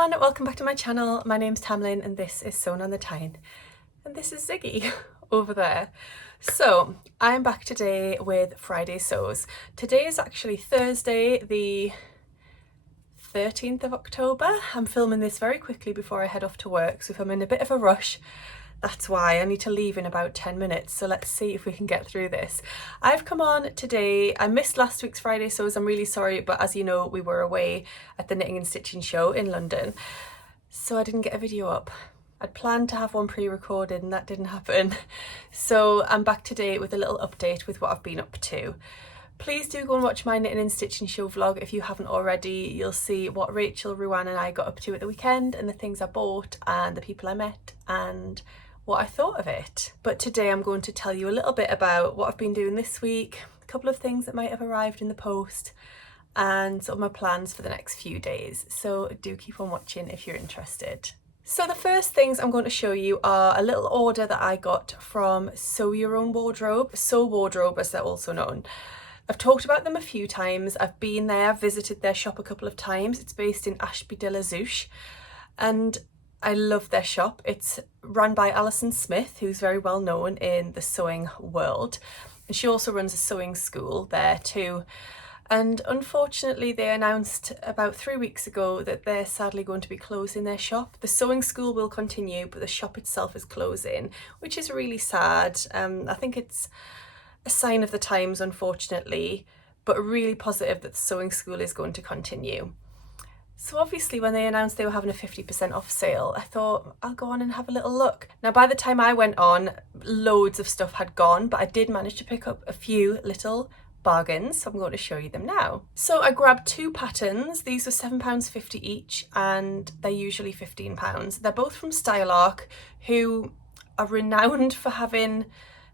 everyone, welcome back to my channel. My name's Tamlyn and this is Sewn on the Tyne. And this is Ziggy over there. So I'm back today with Friday Sews. Today is actually Thursday the 13th of October. I'm filming this very quickly before I head off to work, so if I'm in a bit of a rush, that's why. I need to leave in about 10 minutes, so let's see if we can get through this. I've come on today. I missed last week's Friday Sews, I'm really sorry, but as you know, we were away at the Knitting and Stitching show in London, so I didn't get a video up. I'd planned to have one pre-recorded and that didn't happen. So I'm back today with a little update with what I've been up to. Please do go and watch my Knitting and Stitching show vlog if you haven't already. You'll see what Rachel, Ruan and I got up to at the weekend and the things I bought and the people I met and what I thought of it. But today I'm going to tell you a little bit about what I've been doing this week, a couple of things that might have arrived in the post and sort of my plans for the next few days. So do keep on watching if you're interested. So the first things I'm going to show you are a little order that I got from Sew Your Own Wardrobe, Sew Wardrobe as they're also known. I've talked about them a few times. I've been there, visited their shop a couple of times. It's based in Ashby de la Zouch and I love their shop. It's run by Alison Smith, who's very well known in the sewing world. And she also runs a sewing school there too. And unfortunately, they announced about 3 weeks ago that they're sadly going to be closing their shop. The sewing school will continue, but the shop itself is closing, which is really sad. I think it's a sign of the times, unfortunately, but really positive that the sewing school is going to continue. So obviously when they announced they were having a 50% off sale, I thought I'll go on and have a little look. Now by the time I went on, loads of stuff had gone, but I did manage to pick up a few little bargains, so I'm going to show you them now. So I grabbed two patterns. These were £7.50 each and they're usually £15. They're both from Style Arc, who are renowned for having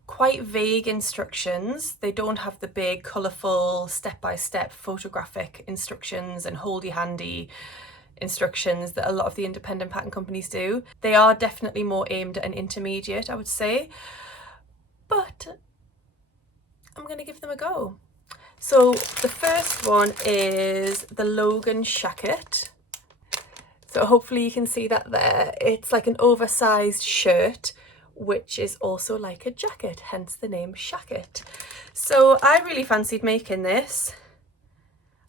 quite vague instructions. They don't have the big colourful step-by-step photographic instructions and holdy handy instructions that a lot of the independent pattern companies do. They are definitely more aimed at an intermediate, I would say, but I'm going to give them a go. So the first one is the Logan Shacket. So hopefully you can see that there. It's like an oversized shirt which is also like a jacket, hence the name Shacket. So I really fancied making this.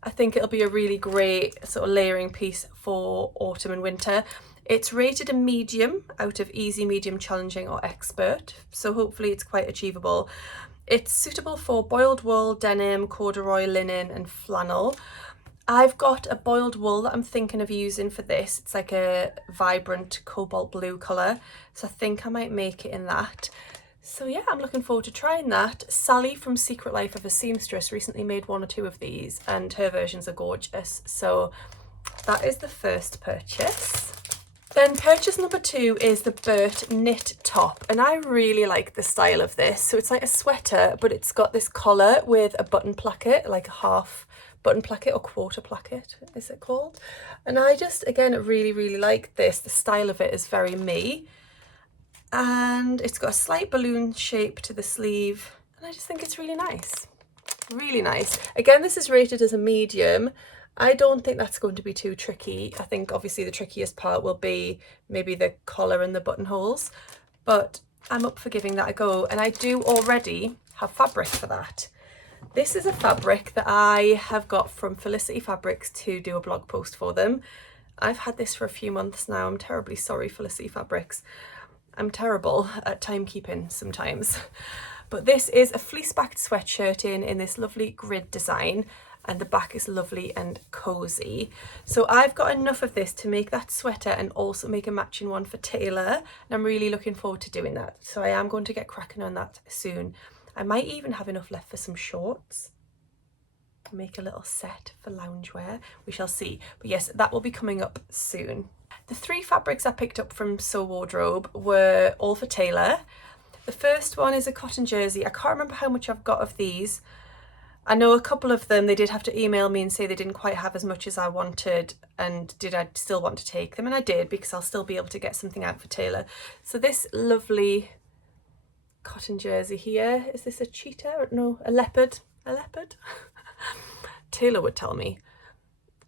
I think it'll be a really great sort of layering piece for autumn and winter. It's rated a medium out of easy, medium, challenging or expert, so hopefully it's quite achievable. It's suitable for boiled wool, denim, corduroy, linen and flannel. I've got a boiled wool that I'm thinking of using for this. It's like a vibrant cobalt blue colour, so I think I might make it in that. So yeah, I'm looking forward to trying that. Sally from Secret Life of a Seamstress recently made one or two of these and her versions are gorgeous. So that is the first purchase. Then purchase number two is the Burt knit top, and I really like the style of this. So it's like a sweater, but it's got this collar with a button placket, like a half button placket or quarter placket is it called, and I just again really like this. The style of it is very me, and it's got a slight balloon shape to the sleeve and I just think it's really nice. Again, this is rated as a medium. I don't think that's going to be too tricky. I think obviously the trickiest part will be maybe the collar and the buttonholes, but I'm up for giving that a go, and I do already have fabric for that. This is a fabric that I have got from Felicity Fabrics to do a blog post for them. I've had this for a few months now. I'm terribly sorry, Felicity Fabrics. I'm terrible at timekeeping sometimes. But this is a fleece-backed sweatshirt in this lovely grid design, and the back is lovely and cozy. So I've got enough of this to make that sweater and also make a matching one for Taylor, and I'm really looking forward to doing that. So I am going to get cracking on that soon. I might even have enough left for some shorts. Make a little set for loungewear. We shall see. But yes, that will be coming up soon. The three fabrics I picked up from Sew Wardrobe were all for Taylor. The first one is a cotton jersey. I can't remember how much I've got of these. I know a couple of them, they did have to email me and say they didn't quite have as much as I wanted, and did I still want to take them, and I did, because I'll still be able to get something out for Taylor. So this lovely cotton jersey here, is this a cheetah or no, a leopard? Taylor would tell me.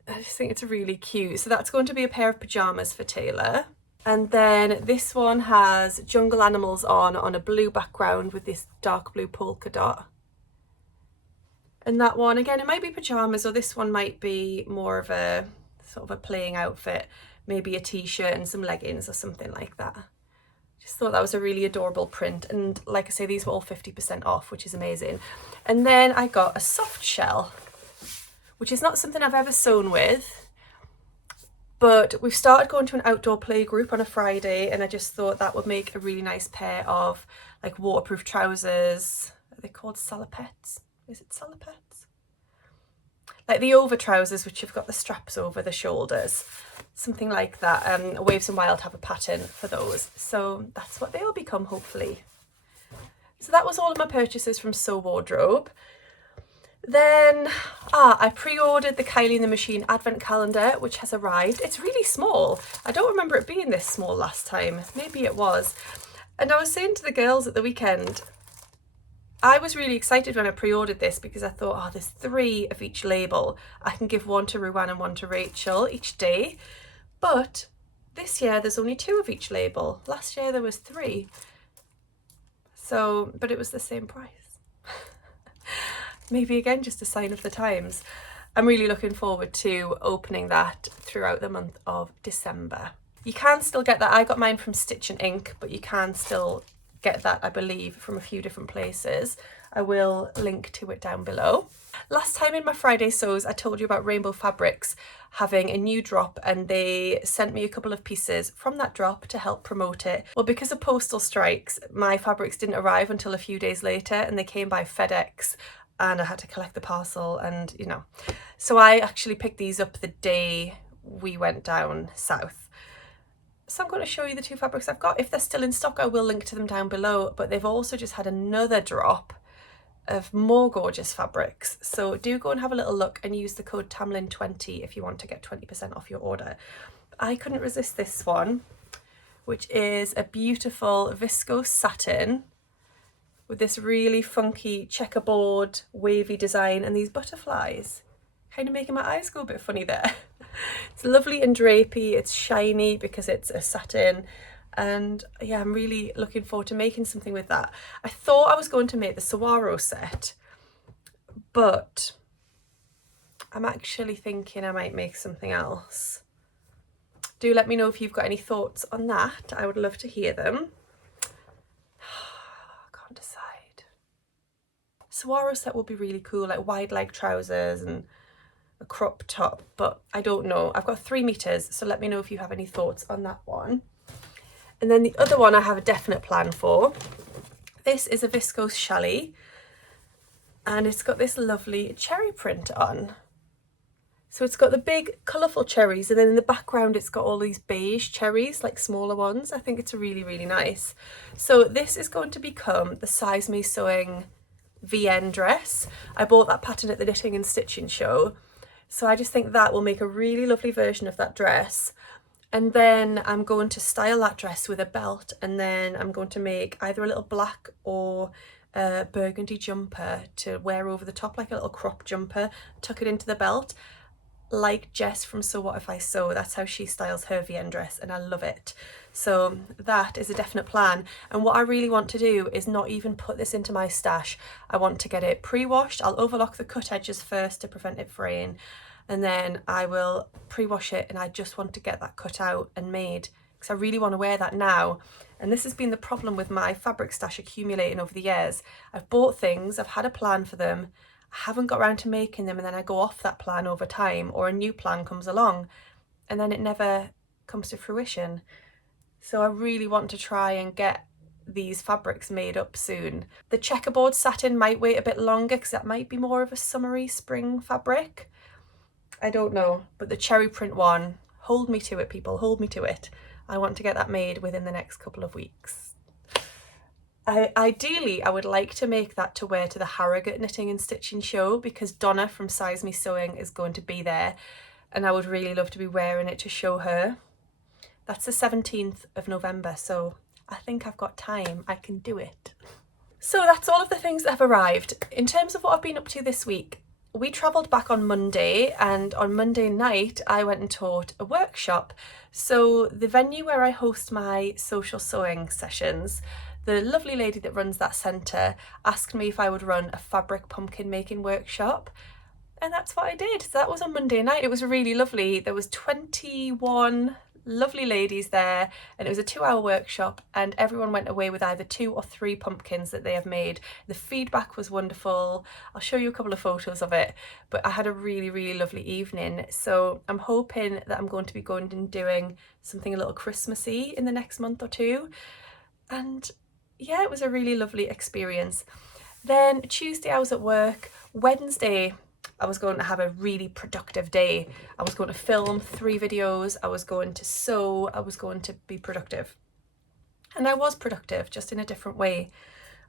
I just think it's really cute. So that's going to be a pair of pyjamas for Taylor. And then this one has jungle animals on a blue background with this dark blue polka dot. And that one, again, it might be pyjamas, or this one might be more of a sort of a playing outfit, maybe a t-shirt and some leggings or something like that. Just thought that was a really adorable print, and like I say, these were all 50% off, which is amazing. And then I got a soft shell, which is not something I've ever sewn with, but we've started going to an outdoor play group on a Friday, and I just thought that would make a really nice pair of like waterproof trousers. Are they called salopettes? Is it salopettes? Like the over trousers, which have got the straps over the shoulders, something like that. Waves and Wild have a pattern for those, so that's what they'll become, hopefully. So that was all of my purchases from Sew Wardrobe. Then I pre-ordered the Kylie and the Machine advent calendar, which has arrived. It's really small. I don't remember it being this small last time. Maybe it was. And I was saying to the girls at the weekend, I was really excited when I pre-ordered this because I thought, oh, there's 3 of each label. I can give one to Ruan and one to Rachel each day. But this year there's only 2 of each label. Last year there was 3. So, but it was the same price. Maybe again, just a sign of the times. I'm really looking forward to opening that throughout the month of December. You can still get that. I got mine from Stitch and Ink, but you can still get that, I believe, from a few different places. I will link to it down below. Last time in my Friday sews, I told you about Rainbow Fabrics having a new drop, and they sent me a couple of pieces from that drop to help promote it. Well, because of postal strikes, my fabrics didn't arrive until a few days later, and they came by FedEx, and I had to collect the parcel, and you know. So I actually picked these up the day we went down south. So I'm going to show you the 2 fabrics I've got. If they're still in stock, I will link to them down below, but they've also just had another drop of more gorgeous fabrics. So do go and have a little look and use the code Tamlyn20 if you want to get 20% off your order. I couldn't resist this one, which is a beautiful viscose satin with this really funky checkerboard wavy design and these butterflies, kind of making my eyes go a bit funny there. It's lovely and drapey, it's shiny because it's a satin, and yeah, I'm really looking forward to making something with that. I thought I was going to make the saguaro set, but I'm actually thinking I might make something else. Do let me know if you've got any thoughts on that. I would love to hear them. I can't decide. Saguaro set would be really cool, like wide leg trousers and a crop top, but I don't know. I've got 3 meters, so let me know if you have any thoughts on that one. And then the other one I have a definite plan for. This is a viscose challis, and it's got this lovely cherry print on. So it's got the big colourful cherries, and then in the background it's got all these beige cherries, like smaller ones. I think it's really, really nice. So this is going to become the Size Me Sewing VN dress. I bought that pattern at the Knitting and Stitching show. So I just think that will make a really lovely version of that dress. And then I'm going to style that dress with a belt, and then I'm going to make either a little black or a burgundy jumper to wear over the top, like a little crop jumper, tuck it into the belt, like Jess from So What If I Sew. That's how she styles her VN dress, and I love it. So that is a definite plan. And what I really want to do is not even put this into my stash. I want to get it pre-washed. I'll overlock the cut edges first to prevent it fraying, and then I will pre-wash it, and I just want to get that cut out and made because I really want to wear that now. And this has been the problem with my fabric stash accumulating over the years. I've bought things, I've had a plan for them, I haven't got around to making them, and then I go off that plan over time, or a new plan comes along and then it never comes to fruition. So I really want to try and get these fabrics made up soon. The checkerboard satin might wait a bit longer because that might be more of a summery spring fabric. I don't know, but the cherry print one, hold me to it, people, hold me to it. I want to get that made within the next couple of weeks. Ideally, I would like to make that to wear to the Harrogate Knitting and Stitching show, because Donna from Size Me Sewing is going to be there, and I would really love to be wearing it to show her. That's the 17th of November, so I think I've got time. I can do it. So that's all of the things that have arrived. In terms of what I've been up to this week, we travelled back on Monday, and on Monday night I went and taught a workshop. So the venue where I host my social sewing sessions, the lovely lady that runs that centre asked me if I would run a fabric pumpkin making workshop, and that's what I did. So that was on Monday night. It was really lovely. There was 21 lovely ladies there, and it was a 2-hour workshop, and everyone went away with either 2 or 3 pumpkins that they have made. The feedback was wonderful. I'll show you a couple of photos of it, but I had a really lovely evening. So I'm hoping that I'm going to be going and doing something a little Christmassy in the next month or two. And yeah, it was a really lovely experience. Then Tuesday I was at work. Wednesday I was going to have a really productive day. I was going to film 3 videos, I was going to sew, I was going to be productive. And I was productive, just in a different way.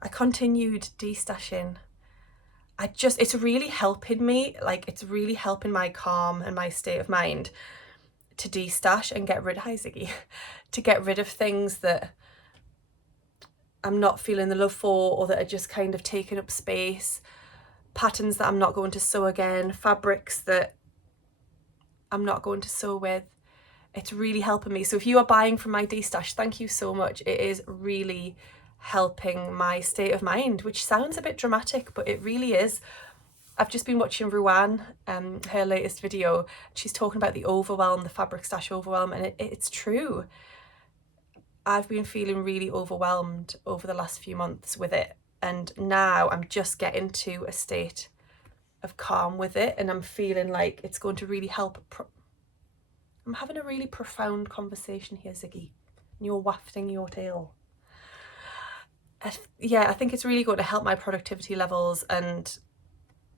I continued de-stashing. It's really helping me, like it's really helping my calm and my state of mind to de-stash and get rid, hi Ziggy, to get rid of things that I'm not feeling the love for, or that are just kind of taking up space. Patterns that I'm not going to sew again, fabrics that I'm not going to sew with. It's really helping me. So if you are buying from my de-stash, thank you so much. It is really helping my state of mind, which sounds a bit dramatic, but it really is. I've just been watching Ruan, her latest video. She's talking about the overwhelm, the fabric stash overwhelm, and it's true. I've been feeling really overwhelmed over the last few months with it. And now I'm just getting to a state of calm with it, and I'm feeling like it's going to really help. I'm having a really profound conversation here, Ziggy, and you're wafting your tail. Yeah, I think it's really going to help my productivity levels, and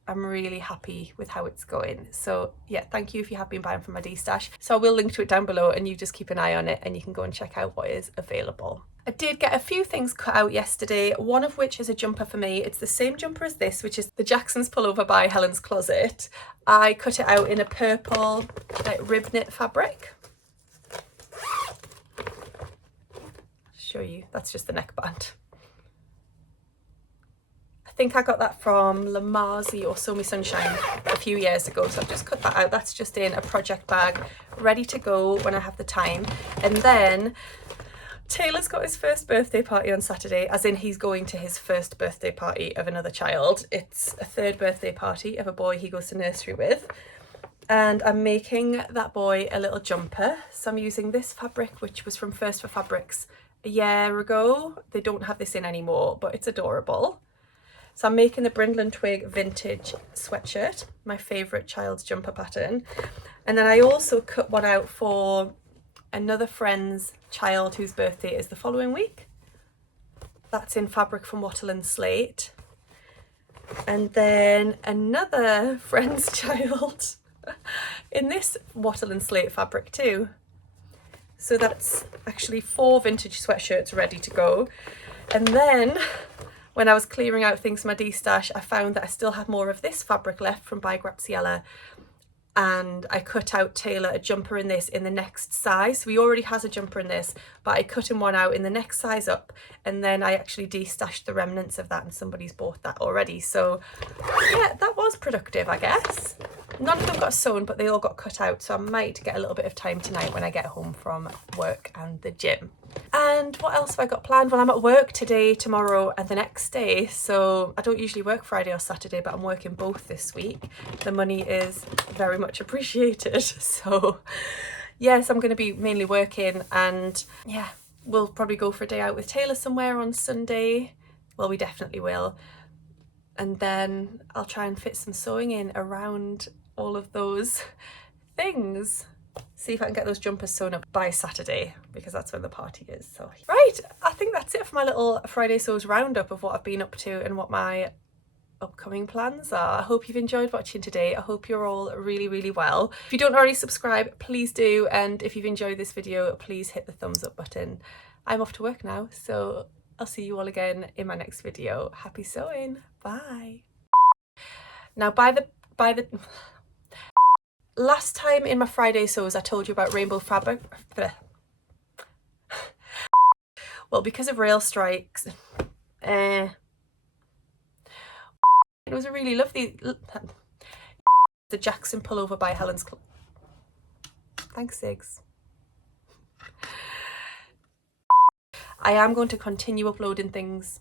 I'm really happy with how it's going. So yeah, thank you if you have been buying from my de-stash. So I will link to it down below, and you just keep an eye on it and you can go and check out what is available. I did get a few things cut out yesterday, one of which is a jumper for me. It's the same jumper as this, which is the Jackson's pullover by Helen's Closet. I cut it out in a purple rib knit fabric. I'll show you, that's just the neckband. I think I got that from Lamarzi or Sew Me Sunshine a few years ago, so I've just cut that out. That's just in a project bag, ready to go when I have the time. And then Taylor's got his first birthday party on Saturday, as in he's going to his first birthday party of another child. It's a 3rd birthday party of a boy he goes to nursery with. And I'm making that boy a little jumper. So I'm using this fabric, which was from First for Fabrics a year ago. They don't have this in anymore, but it's adorable. So I'm making the Brindle and Twig vintage sweatshirt, my favourite child's jumper pattern. And then I also cut one out for another friend's child whose birthday is the following week. That's in fabric from Wattle and Slate. And then another friend's child in this Wattle and Slate fabric too. So that's actually 4 vintage sweatshirts ready to go. And then when I was clearing out things from my de-stash, I found that I still had more of this fabric left from by Graziella, and I cut out Taylor a jumper in this in the next size. So he already has a jumper in this, but I cut him one out in the next size up, and then I actually de-stashed the remnants of that, and somebody's bought that already. So yeah, that was productive, I guess. None of them got sewn, but they all got cut out, so I might get a little bit of time tonight when I get home from work and the gym. And what else have I got planned? Well, I'm at work today, tomorrow and the next day, so I don't usually work Friday or Saturday, but I'm working both this week. The money is very much appreciated, so yes, I'm going to be mainly working, and yeah, we'll probably go for a day out with Taylor somewhere on Sunday. Well, we definitely will. And then I'll try and fit some sewing in around all of those things. See if I can get those jumpers sewn up by Saturday, because that's when the party is. So right, I think that's it for my little Friday Sews roundup of what I've been up to and what my upcoming plans are. I hope you've enjoyed watching today. I hope you're all really well. If you don't already subscribe, please do, and if you've enjoyed this video, please hit the thumbs up button. I'm off to work now, so I'll see you all again in my next video. Happy sewing. Bye. Now by the last time in my Friday sews I told you about rainbow fabric. Well, because of rail strikes, it was a really lovely, The Jackson pullover by Helen's Thanks, Sigs. I am going to continue uploading things